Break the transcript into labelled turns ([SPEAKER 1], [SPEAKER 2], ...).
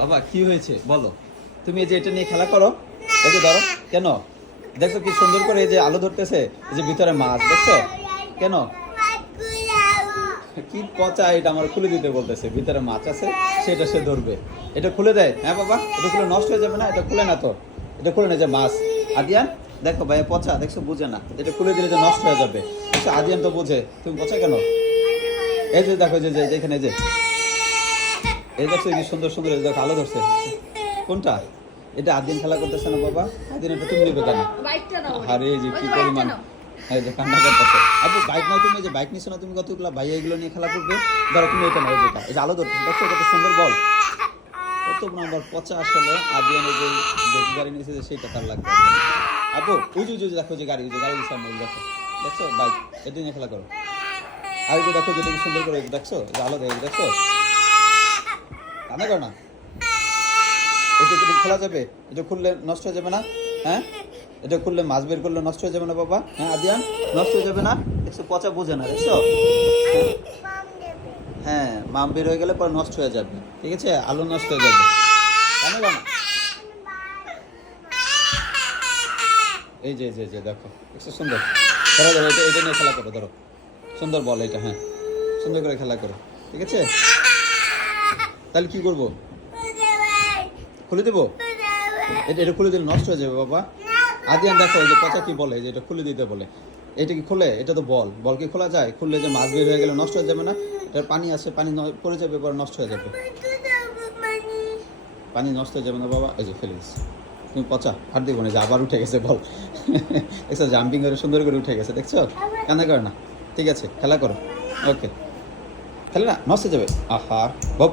[SPEAKER 1] বাবা কি হয়েছে? বলো। তুমি যে এটা নিয়ে খেলা করো যে ধরো, কেন? দেখো কি সুন্দর করে এই যে আলো ধরতেছে, এই যে ভিতরে মাছ, দেখছ? কেন? কি পচা এটা আমার খুলে দিতে বলতেছে, ভিতরে মাছ আছে, সেটা সে ধরবে। এটা খুলে দেয় হ্যাঁ বাবা? এটা খুলে নষ্ট হয়ে যাবে না, এটা খুলে না তো। এটা খুলে না যে মাছ। আদিয়ান, দেখো ভাই পচা, দেখছ, বুঝে না। এটা খুলে দিলে যে নষ্ট হয়ে যাবে। আদিয়ান তো বুঝে। তুমি পচা কেন? এই যে দেখো যে যেখানে যে। এই দেখছ কি সুন্দর সুন্দর এই দেখো আলো ধরছে কোনটা এটা আদিন খেলা করতেছে না বাবা আদিন এটা তুমি নেবে কেন
[SPEAKER 2] বাইকটা
[SPEAKER 1] আরে এই যে কি পরিমাণ এই যে কান্না করতেছে আপু বাইক নাও তুমি যে বাইক নিছো না তুমি কতগুলো ভাই এগুলো নিয়ে খেলা করবে ধরো তুমি এটা নাও যেটা এই যে আলো ধরতেছে দেখছ কত সুন্দর বল কত নম্বর পচা আসলে আদিয়ান এই যে গাড়ি নিয়েছে যে সেইটা তার লাগবে আপু ওই যে দেখো যে গাড়ি ওই যে গাড়ি সামনে দেখো দেখছ বাইক এটা নিয়ে খেলা করো আর যে দেখো যেটা সুন্দর করে দেখছ আলো দেয় দেখছ কান্না করো না। এটা কি খোলা যাবে এটা খুললে নষ্ট হয়ে যাবে না হ্যাঁ? এটা খুললে মাছ বের করলে নষ্ট হয়ে যাবে না বাবা হ্যাঁ আদিয়ান? নষ্ট হয়ে যাবে না? দেখছ পচা বোঝে না, দেখছ? হ্যাঁ মাম বের হয়ে গেলে পরে নষ্ট হয়ে যাবে, ঠিক আছে? আলু নষ্ট হয়ে যাবে। কেন না। এই যে যে যে, দেখো, দেখছ? সুন্দর। ধরো ধরো এটা এটা নিয়ে খেলা করো, ধরো। সুন্দর বল এটা হ্যাঁ। সুন্দর করে খেলা করো, ঠিক আছে? তাহলে কি করব? খুলে দেবো? এটা এটা খুলে দিলে নষ্ট হয়ে যাবে বাবা। আদিয়ান দেখো যে পচা কি বলে? যে এটা খুলে দিতে বলে। এটা কি খুলে? এটা তো বল। বল কি খোলা যায়? খুললে যে মাছ বের হয়ে গেলে নষ্ট হয়ে যাবে না? এটার পানি আছে, পানি পড়ে যাবে পরে নষ্ট হয়ে যাবে। পানি নষ্ট হয়ে যাবে না বাবা? এই যে ফেলে তুমি পচা আর দেখব না যে, আবার উঠে গেছে, বল। দেখছ জাম্পিং করে, সুন্দর করে উঠে গেছে, দেখছ? কান্না করে না। ঠিক আছে, খেলা করো। ওকে খেলে না? নষ্ট হয়ে যাবে। আহা, বপ।